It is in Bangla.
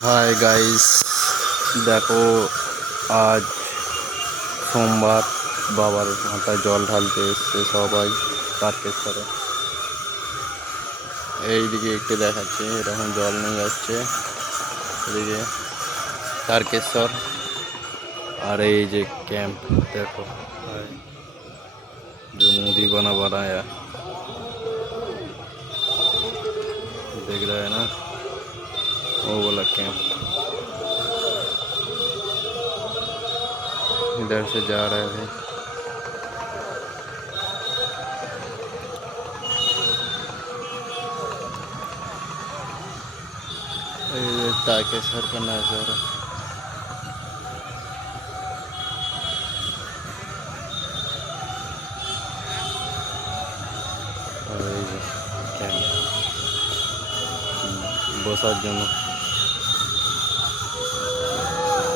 হাই গাইস, দেখো আজ সোমবার বাবার মাথায় জল ঢালতে এসছে সবাই তারকেশ্বরে। এইদিকে একটু দেখাচ্ছে, এরকম জল নিয়ে যাচ্ছে এদিকে তারকেশ্বর। আর এই যে कैंप देखो भाई, जो मोदी बना बनाया देख रहे हैं ना, वो वाला कैंप इधर से जा रहे थे। ये तारकेश्वर का नज़ारा। और এই যে ক্যাম্প বসার জন্য।